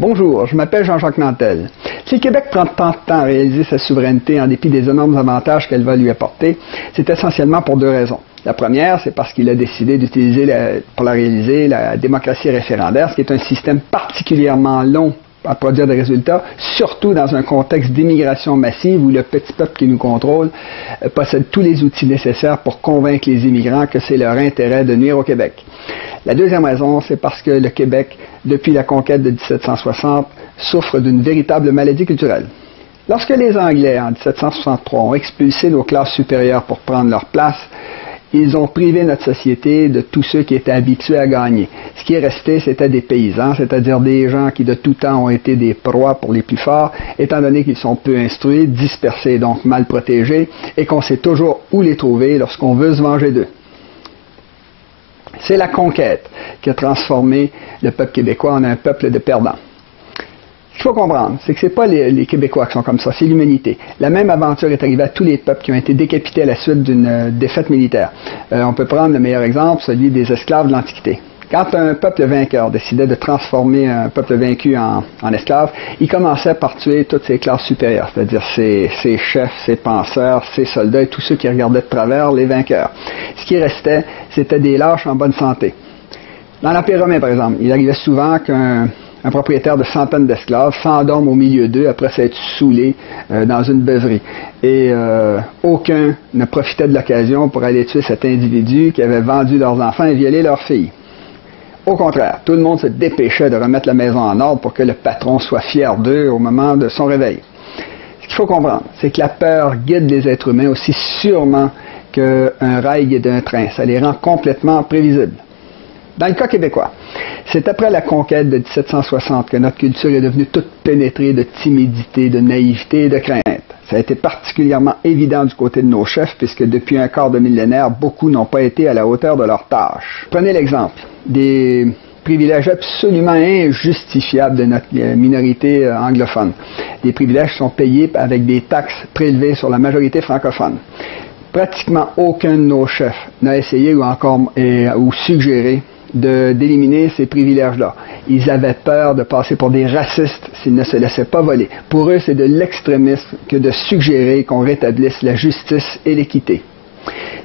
Bonjour, je m'appelle Jean-Jacques Nantel. Si le Québec prend tant de temps à réaliser sa souveraineté en dépit des énormes avantages qu'elle va lui apporter, c'est essentiellement pour deux raisons. La première, c'est parce qu'il a décidé d'utiliser pour la réaliser la démocratie référendaire, ce qui est un système particulièrement long à produire des résultats, surtout dans un contexte d'immigration massive où le petit peuple qui nous contrôle possède tous les outils nécessaires pour convaincre les immigrants que c'est leur intérêt de nuire au Québec. La deuxième raison, c'est parce que le Québec, depuis la conquête de 1760, souffre d'une véritable maladie culturelle. Lorsque les Anglais, en 1763, ont expulsé nos classes supérieures pour prendre leur place, ils ont privé notre société de tous ceux qui étaient habitués à gagner. Ce qui est resté, c'était des paysans, c'est-à-dire des gens qui de tout temps ont été des proies pour les plus forts, étant donné qu'ils sont peu instruits, dispersés, donc mal protégés, et qu'on sait toujours où les trouver lorsqu'on veut se venger d'eux. C'est la conquête qui a transformé le peuple québécois en un peuple de perdants. Ce qu'il faut comprendre, c'est que ce n'est pas les Québécois qui sont comme ça, c'est l'humanité. La même aventure est arrivée à tous les peuples qui ont été décapités à la suite d'une défaite militaire. On peut prendre le meilleur exemple, celui des esclaves de l'Antiquité. Quand un peuple vainqueur décidait de transformer un peuple vaincu en esclave, il commençait par tuer toutes ses classes supérieures, c'est-à-dire ses chefs, ses penseurs, ses soldats et tous ceux qui regardaient de travers les vainqueurs. Ce qui restait, c'était des lâches en bonne santé. Dans l'Empire romain, par exemple, il arrivait souvent qu'un propriétaire de centaines d'esclaves s'endorme au milieu d'eux après s'être saoulé dans une beuverie. Et aucun ne profitait de l'occasion pour aller tuer cet individu qui avait vendu leurs enfants et violé leurs filles. Au contraire, tout le monde se dépêchait de remettre la maison en ordre pour que le patron soit fier d'eux au moment de son réveil. Ce qu'il faut comprendre, c'est que la peur guide les êtres humains aussi sûrement qu'un rail guide un train. Ça les rend complètement prévisibles. Dans le cas québécois, c'est après la conquête de 1760 que notre culture est devenue toute pénétrée de timidité, de naïveté et de crainte. Ça a été particulièrement évident du côté de nos chefs, puisque depuis un quart de millénaire, beaucoup n'ont pas été à la hauteur de leurs tâches. Prenez l'exemple des privilèges absolument injustifiables de notre minorité anglophone. Des privilèges qui sont payés avec des taxes prélevées sur la majorité francophone. Pratiquement aucun de nos chefs n'a essayé ou suggéré d'éliminer ces privilèges-là. Ils avaient peur de passer pour des racistes s'ils ne se laissaient pas voler. Pour eux, c'est de l'extrémisme que de suggérer qu'on rétablisse la justice et l'équité.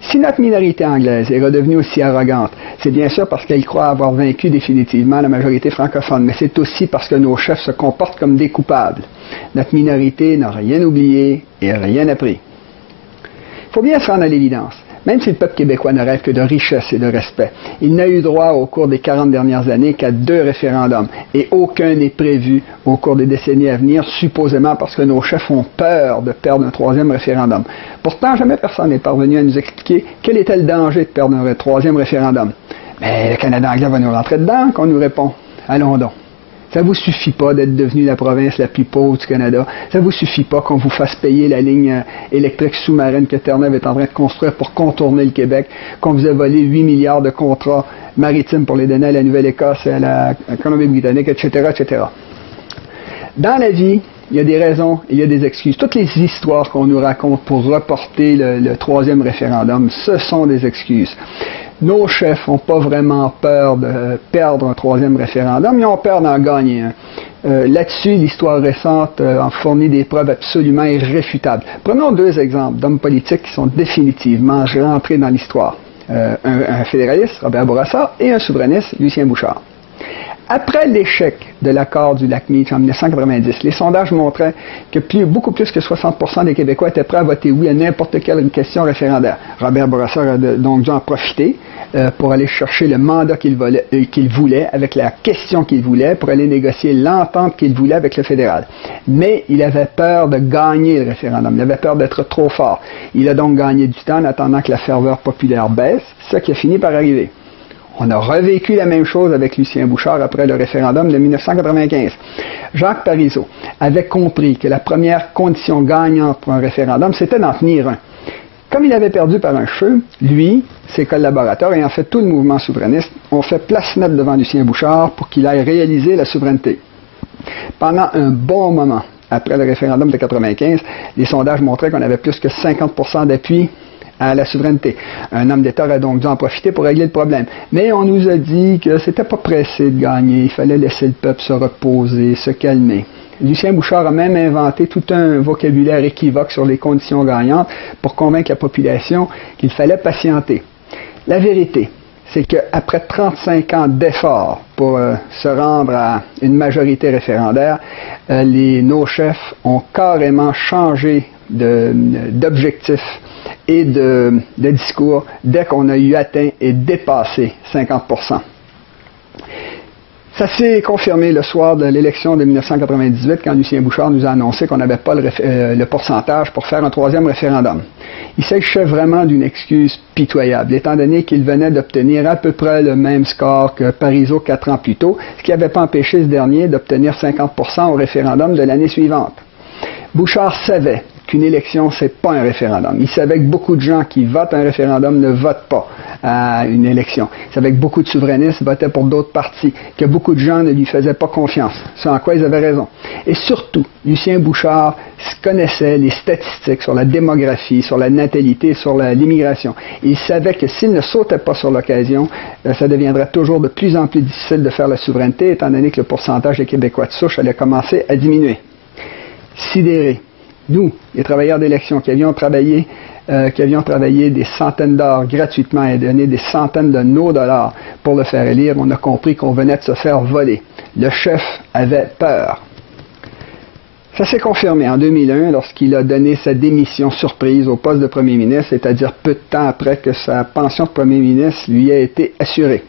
Si notre minorité anglaise est redevenue aussi arrogante, c'est bien sûr parce qu'elle croit avoir vaincu définitivement la majorité francophone, mais c'est aussi parce que nos chefs se comportent comme des coupables. Notre minorité n'a rien oublié et rien appris. Il faut bien se rendre à l'évidence. Même si le peuple québécois ne rêve que de richesse et de respect, il n'a eu droit au cours des 40 dernières années qu'à 2 référendums, et aucun n'est prévu au cours des décennies à venir, supposément parce que nos chefs ont peur de perdre un 3e référendum. Pourtant, jamais personne n'est parvenu à nous expliquer quel était le danger de perdre un 3e référendum. Mais le Canada anglais va nous rentrer dedans, qu'on nous répond. Allons donc. Ça ne vous suffit pas d'être devenu la province la plus pauvre du Canada. Ça ne vous suffit pas qu'on vous fasse payer la ligne électrique sous-marine que Terre-Neuve est en train de construire pour contourner le Québec, qu'on vous a volé 8 milliards de contrats maritimes pour les donner à la Nouvelle-Écosse et à la Colombie-Britannique, etc., etc. Dans la vie, il y a des raisons et il y a des excuses. Toutes les histoires qu'on nous raconte pour reporter le 3e référendum, ce sont des excuses. Nos chefs n'ont pas vraiment peur de perdre un 3e référendum, ils ont peur d'en gagner un. Là-dessus, l'histoire récente en fournit des preuves absolument irréfutables. Prenons 2 exemples d'hommes politiques qui sont définitivement rentrés dans l'histoire. Un fédéraliste, Robert Bourassa, et un souverainiste, Lucien Bouchard. Après l'échec de l'accord du lac Meach en 1990, les sondages montraient que beaucoup plus que 60% des Québécois étaient prêts à voter oui à n'importe quelle question référendaire. Robert Bourassa a donc dû en profiter pour aller chercher le mandat qu'il voulait, avec la question qu'il voulait, pour aller négocier l'entente qu'il voulait avec le fédéral. Mais il avait peur de gagner le référendum, il avait peur d'être trop fort. Il a donc gagné du temps en attendant que la ferveur populaire baisse, c'est ça qui a fini par arriver. On a revécu la même chose avec Lucien Bouchard après le référendum de 1995. Jacques Parizeau avait compris que la première condition gagnante pour un référendum, c'était d'en tenir un. Comme il avait perdu par un cheveu, lui, ses collaborateurs et en fait tout le mouvement souverainiste ont fait place nette devant Lucien Bouchard pour qu'il aille réaliser la souveraineté. Pendant un bon moment, après le référendum de 1995, les sondages montraient qu'on avait plus que 50% d'appui à la souveraineté. Un homme d'État aurait donc dû en profiter pour régler le problème. Mais on nous a dit que c'était pas pressé de gagner, il fallait laisser le peuple se reposer, se calmer. Lucien Bouchard a même inventé tout un vocabulaire équivoque sur les conditions gagnantes pour convaincre la population qu'il fallait patienter. La vérité, c'est qu'après 35 ans d'efforts pour se rendre à une majorité référendaire, nos chefs ont carrément changé d'objectif et de discours dès qu'on a eu atteint et dépassé 50%. Ça s'est confirmé le soir de l'élection de 1998 quand Lucien Bouchard nous a annoncé qu'on n'avait pas le pourcentage pour faire un troisième référendum. Il s'agissait vraiment d'une excuse pitoyable, étant donné qu'il venait d'obtenir à peu près le même score que Parizeau 4 ans plus tôt, ce qui n'avait pas empêché ce dernier d'obtenir 50% au référendum de l'année suivante. Bouchard savait qu'une élection, c'est pas un référendum. Il savait que beaucoup de gens qui votent un référendum ne votent pas à une élection. Il savait que beaucoup de souverainistes votaient pour d'autres partis, que beaucoup de gens ne lui faisaient pas confiance, ce en quoi ils avaient raison. Et surtout, Lucien Bouchard connaissait les statistiques sur la démographie, sur la natalité, sur l'immigration. Il savait que s'il ne sautait pas sur l'occasion, ça deviendrait toujours de plus en plus difficile de faire la souveraineté, étant donné que le pourcentage des Québécois de souche allait commencer à diminuer. Sidéré. Nous, les travailleurs d'élection qui avions travaillé des centaines d'heures gratuitement et donné des centaines de nos dollars pour le faire élire, on a compris qu'on venait de se faire voler. Le chef avait peur. Ça s'est confirmé en 2001 lorsqu'il a donné sa démission surprise au poste de premier ministre, c'est-à-dire peu de temps après que sa pension de premier ministre lui a été assurée.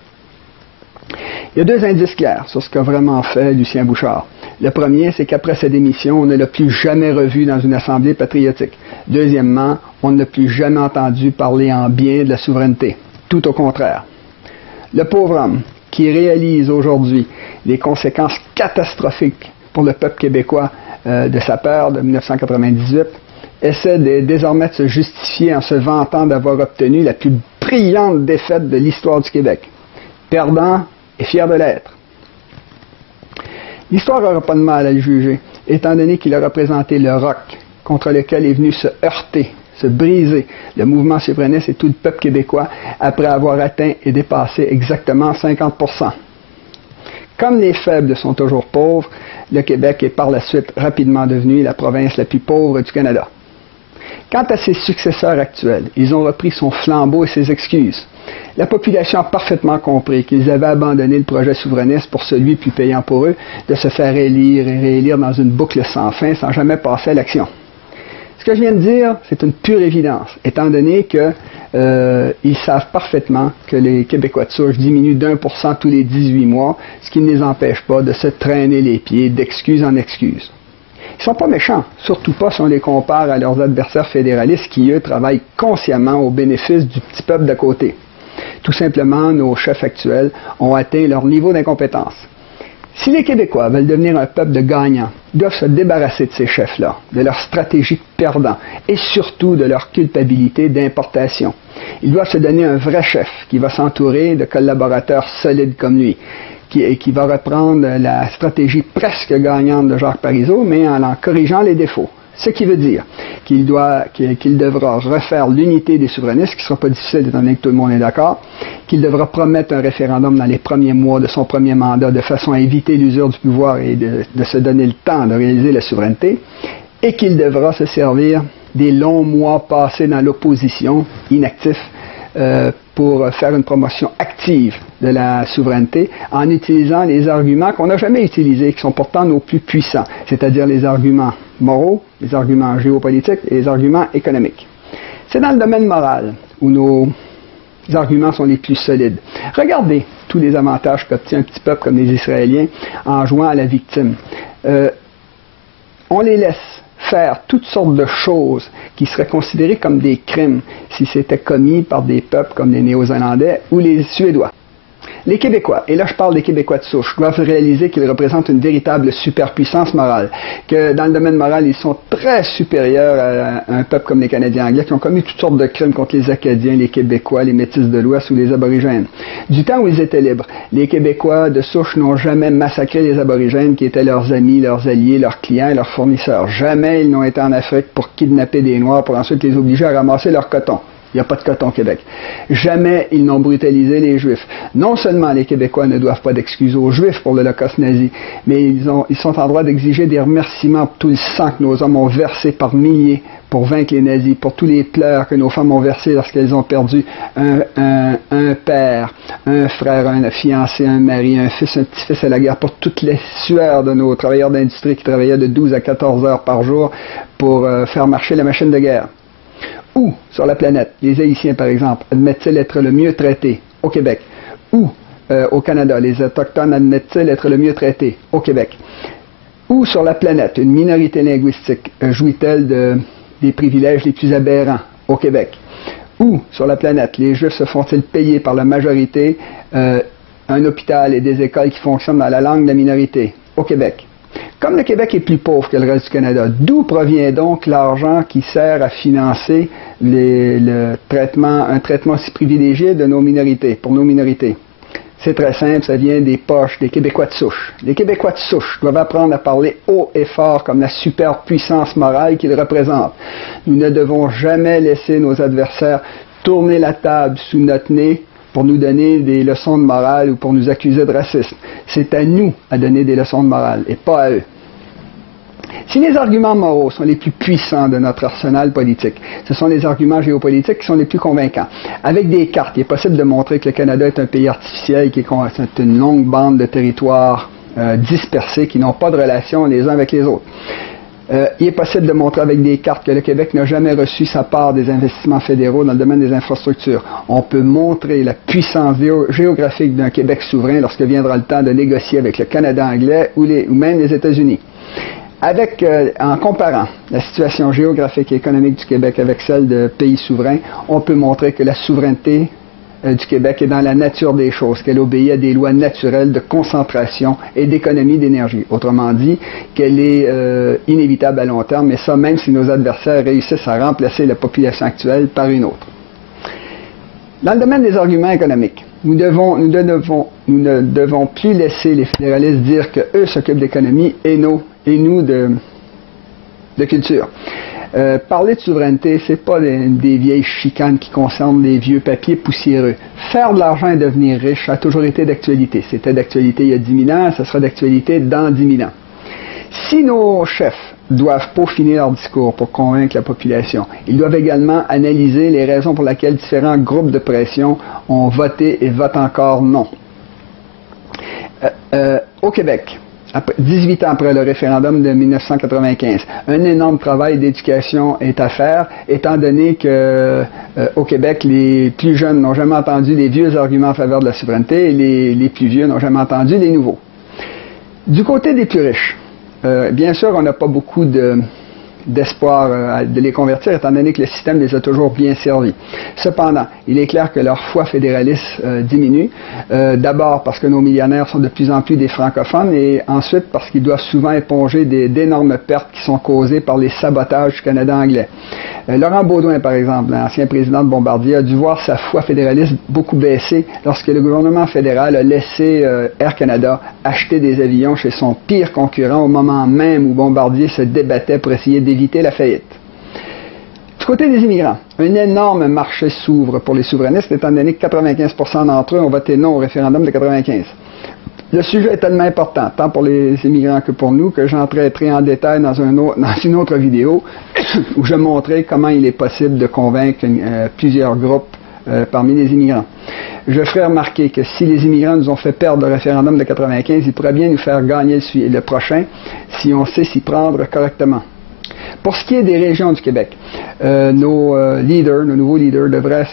Il y a deux indices clairs sur ce qu'a vraiment fait Lucien Bouchard. Le premier, c'est qu'après sa démission, on ne l'a plus jamais revu dans une assemblée patriotique. Deuxièmement, on ne l'a plus jamais entendu parler en bien de la souveraineté. Tout au contraire. Le pauvre homme qui réalise aujourd'hui les conséquences catastrophiques pour le peuple québécois de sa peur de 1998, essaie désormais de se justifier en se vantant d'avoir obtenu la plus brillante défaite de l'histoire du Québec. Perdant et fier de l'être. L'histoire n'aura pas de mal à le juger, étant donné qu'il a représenté le roc contre lequel est venu se heurter, se briser le mouvement souverainiste et tout le peuple québécois après avoir atteint et dépassé exactement 50%. Comme les faibles sont toujours pauvres, le Québec est par la suite rapidement devenu la province la plus pauvre du Canada. Quant à ses successeurs actuels, ils ont repris son flambeau et ses excuses. La population a parfaitement compris qu'ils avaient abandonné le projet souverainiste pour celui plus payant pour eux de se faire élire et réélire dans une boucle sans fin sans jamais passer à l'action. Ce que je viens de dire, c'est une pure évidence, étant donné qu'ils savent parfaitement que les Québécois de souche diminuent d'1% tous les 18 mois, ce qui ne les empêche pas de se traîner les pieds d'excuse en excuse. Ils ne sont pas méchants, surtout pas si on les compare à leurs adversaires fédéralistes qui, eux, travaillent consciemment au bénéfice du petit peuple d'à côté. Tout simplement, nos chefs actuels ont atteint leur niveau d'incompétence. Si les Québécois veulent devenir un peuple de gagnants, ils doivent se débarrasser de ces chefs-là, de leur stratégie de perdant et surtout de leur culpabilité d'importation. Ils doivent se donner un vrai chef qui va s'entourer de collaborateurs solides comme lui, qui va reprendre la stratégie presque gagnante de Jacques Parizeau, mais en corrigeant les défauts. Ce qui veut dire qu'il devra refaire l'unité des souverainistes, ce qui ne sera pas difficile étant donné que tout le monde est d'accord, qu'il devra promettre un référendum dans les premiers mois de son premier mandat de façon à éviter l'usure du pouvoir et de se donner le temps de réaliser la souveraineté, et qu'il devra se servir des longs mois passés dans l'opposition, inactif, pour faire une promotion active de la souveraineté en utilisant les arguments qu'on n'a jamais utilisés, qui sont pourtant nos plus puissants, c'est-à-dire les arguments moraux, les arguments géopolitiques et les arguments économiques. C'est dans le domaine moral où nos arguments sont les plus solides. Regardez tous les avantages qu'obtient un petit peuple comme les Israéliens en jouant à la victime. On les laisse faire toutes sortes de choses qui seraient considérées comme des crimes si c'était commis par des peuples comme les Néo-Zélandais ou les Suédois. Les Québécois, et là je parle des Québécois de souche, doivent réaliser qu'ils représentent une véritable superpuissance morale, que dans le domaine moral, ils sont très supérieurs à un peuple comme les Canadiens anglais qui ont commis toutes sortes de crimes contre les Acadiens, les Québécois, les Métis de l'Ouest ou les Aborigènes. Du temps où ils étaient libres, les Québécois de souche n'ont jamais massacré les Aborigènes qui étaient leurs amis, leurs alliés, leurs clients et leurs fournisseurs. Jamais ils n'ont été en Afrique pour kidnapper des Noirs pour ensuite les obliger à ramasser leur coton. Il n'y a pas de coton au Québec. Jamais ils n'ont brutalisé les Juifs. Non seulement les Québécois ne doivent pas d'excuses aux Juifs pour l'Holocauste nazi, mais ils sont en droit d'exiger des remerciements pour tout le sang que nos hommes ont versé par milliers pour vaincre les nazis, pour tous les pleurs que nos femmes ont versés lorsqu'elles ont perdu un père, un frère, un fiancé, un mari, un fils, un petit-fils à la guerre, pour toutes les sueurs de nos travailleurs d'industrie qui travaillaient de 12 à 14 heures par jour pour faire marcher la machine de guerre. Où, sur la planète, les Haïtiens, par exemple, admettent-ils être le mieux traités au Québec? Où, au Canada, les Autochtones admettent-ils être le mieux traités au Québec? Où, sur la planète, une minorité linguistique jouit-elle des privilèges les plus aberrants au Québec? Où, sur la planète, les Juifs se font-ils payer par la majorité un hôpital et des écoles qui fonctionnent dans la langue de la minorité au Québec? Comme le Québec est plus pauvre que le reste du Canada, d'où provient donc l'argent qui sert à financer un traitement si privilégié de nos minorités, pour nos minorités? C'est très simple, ça vient des poches des Québécois de souche. Les Québécois de souche doivent apprendre à parler haut et fort comme la superbe puissance morale qu'ils représentent. Nous ne devons jamais laisser nos adversaires tourner la table sous notre nez pour nous donner des leçons de morale ou pour nous accuser de racisme. C'est à nous à donner des leçons de morale et pas à eux. Si les arguments moraux sont les plus puissants de notre arsenal politique, ce sont les arguments géopolitiques qui sont les plus convaincants. Avec des cartes, il est possible de montrer que le Canada est un pays artificiel qui est une longue bande de territoires dispersés qui n'ont pas de relation les uns avec les autres. Il est possible de montrer avec des cartes que le Québec n'a jamais reçu sa part des investissements fédéraux dans le domaine des infrastructures. On peut montrer la puissance géographique d'un Québec souverain lorsque viendra le temps de négocier avec le Canada anglais ou même les États-Unis. En comparant la situation géographique et économique du Québec avec celle de pays souverains, on peut montrer que la souveraineté du Québec est dans la nature des choses, qu'elle obéit à des lois naturelles de concentration et d'économie d'énergie. Autrement dit, qu'elle est inévitable à long terme, et ça même si nos adversaires réussissent à remplacer la population actuelle par une autre. Dans le domaine des arguments économiques, nous ne devons plus laisser les fédéralistes dire qu'eux s'occupent d'économie et nous de culture. Parler de souveraineté, c'est pas des vieilles chicanes qui concernent des vieux papiers poussiéreux. Faire de l'argent et devenir riche a toujours été d'actualité. C'était d'actualité il y a 10 000 ans, ça sera d'actualité dans 10 000 ans. Si nos chefs doivent peaufiner leur discours pour convaincre la population, ils doivent également analyser les raisons pour lesquelles différents groupes de pression ont voté et votent encore non. Au Québec, 18 ans après le référendum de 1995, un énorme travail d'éducation est à faire, étant donné que au Québec, les plus jeunes n'ont jamais entendu les vieux arguments en faveur de la souveraineté et les plus vieux n'ont jamais entendu les nouveaux. Du côté des plus riches, bien sûr, on n'a pas beaucoup d'espoir de les convertir, étant donné que le système les a toujours bien servis. Cependant, il est clair que leur foi fédéraliste diminue, d'abord parce que nos millionnaires sont de plus en plus des francophones, et ensuite parce qu'ils doivent souvent éponger d'énormes pertes qui sont causées par les sabotages du Canada anglais. Laurent Baudouin, par exemple, l'ancien président de Bombardier, a dû voir sa foi fédéraliste beaucoup baisser lorsque le gouvernement fédéral a laissé Air Canada acheter des avions chez son pire concurrent au moment même où Bombardier se débattait pour essayer d'éviter la faillite. Du côté des immigrants, un énorme marché s'ouvre pour les souverainistes, étant donné que 95% d'entre eux ont voté non au référendum de 95. Le sujet est tellement important, tant pour les immigrants que pour nous, que j'en traiterai en détail dans une autre vidéo où je montrerai comment il est possible de convaincre plusieurs groupes parmi les immigrants. Je ferai remarquer que si les immigrants nous ont fait perdre le référendum de 95, ils pourraient bien nous faire gagner le prochain si on sait s'y prendre correctement. Pour ce qui est des régions du Québec, nos nouveaux leaders devraient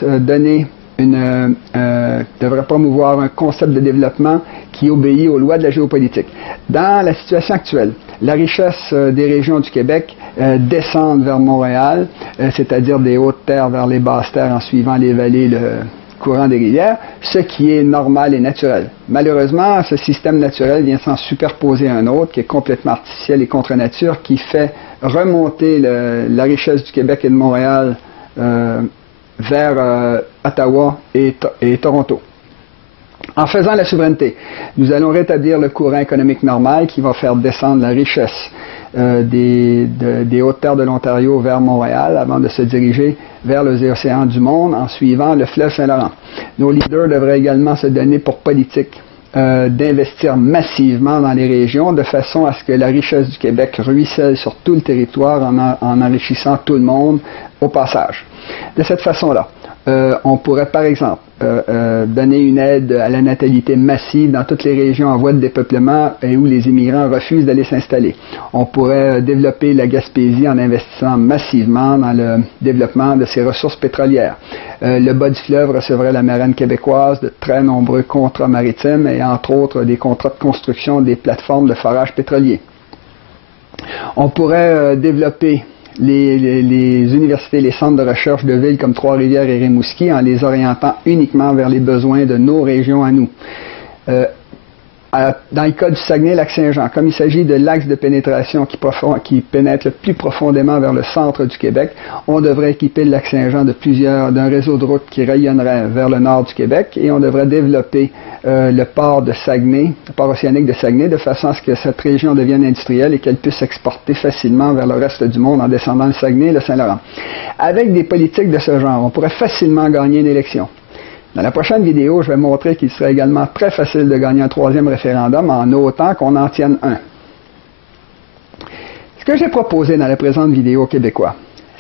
devrait promouvoir un concept de développement qui obéit aux lois de la géopolitique. Dans la situation actuelle, la richesse des régions du Québec descend vers Montréal, c'est-à-dire des hautes terres vers les basses terres en suivant les vallées, le courant des rivières, ce qui est normal et naturel. Malheureusement, ce système naturel vient s'en superposer à un autre qui est complètement artificiel et contre nature, qui fait remonter la richesse du Québec et de Montréal vers Ottawa et Toronto. En faisant la souveraineté, nous allons rétablir le courant économique normal qui va faire descendre la richesse des hautes terres de l'Ontario vers Montréal avant de se diriger vers les océans du monde en suivant le fleuve Saint-Laurent. Nos leaders devraient également se donner pour politique d'investir massivement dans les régions de façon à ce que la richesse du Québec ruisselle sur tout le territoire en enrichissant tout le monde au passage. De cette façon-là, on pourrait par exemple donner une aide à la natalité massive dans toutes les régions en voie de dépeuplement et où les immigrants refusent d'aller s'installer. On pourrait développer la Gaspésie en investissant massivement dans le développement de ses ressources pétrolières. Le bas du fleuve recevrait la marine québécoise de très nombreux contrats maritimes et entre autres des contrats de construction des plateformes de forage pétrolier. On pourrait développer les universités, les centres de recherche de villes comme Trois-Rivières et Rimouski en les orientant uniquement vers les besoins de nos régions à nous. Dans le cas du Saguenay-Lac-Saint-Jean, comme il s'agit de l'axe de pénétration qui pénètre le plus profondément vers le centre du Québec, on devrait équiper le Lac-Saint-Jean d'un réseau de routes qui rayonnerait vers le nord du Québec et on devrait développer le port de Saguenay, le port océanique de Saguenay, de façon à ce que cette région devienne industrielle et qu'elle puisse s'exporter facilement vers le reste du monde en descendant le Saguenay et le Saint-Laurent. Avec des politiques de ce genre, on pourrait facilement gagner une élection. Dans la prochaine vidéo, je vais montrer qu'il serait également très facile de gagner un troisième référendum en autant qu'on en tienne un. Ce que j'ai proposé dans la présente vidéo aux Québécois,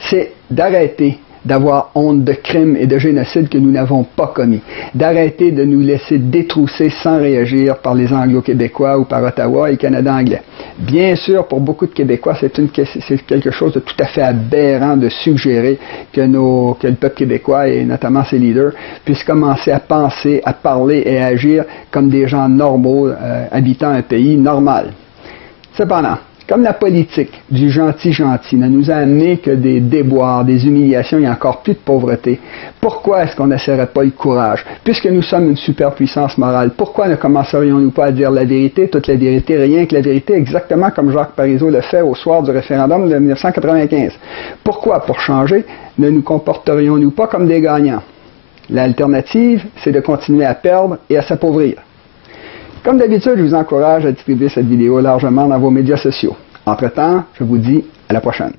c'est d'arrêter d'avoir honte de crimes et de génocides que nous n'avons pas commis, d'arrêter de nous laisser détrousser sans réagir par les Anglo-Québécois ou par Ottawa et Canada anglais. Bien sûr, pour beaucoup de Québécois, c'est quelque chose de tout à fait aberrant de suggérer que le peuple québécois, et notamment ses leaders, puissent commencer à penser, à parler et à agir comme des gens normaux habitant un pays normal. Cependant, comme la politique du gentil-gentil ne nous a amené que des déboires, des humiliations et encore plus de pauvreté, pourquoi est-ce qu'on n'essaierait pas le courage? Puisque nous sommes une superpuissance morale, pourquoi ne commencerions-nous pas à dire la vérité, toute la vérité, rien que la vérité, exactement comme Jacques Parizeau le fait au soir du référendum de 1995? Pourquoi, pour changer, ne nous comporterions-nous pas comme des gagnants? L'alternative, c'est de continuer à perdre et à s'appauvrir. Comme d'habitude, je vous encourage à distribuer cette vidéo largement dans vos médias sociaux. Entre-temps, je vous dis à la prochaine.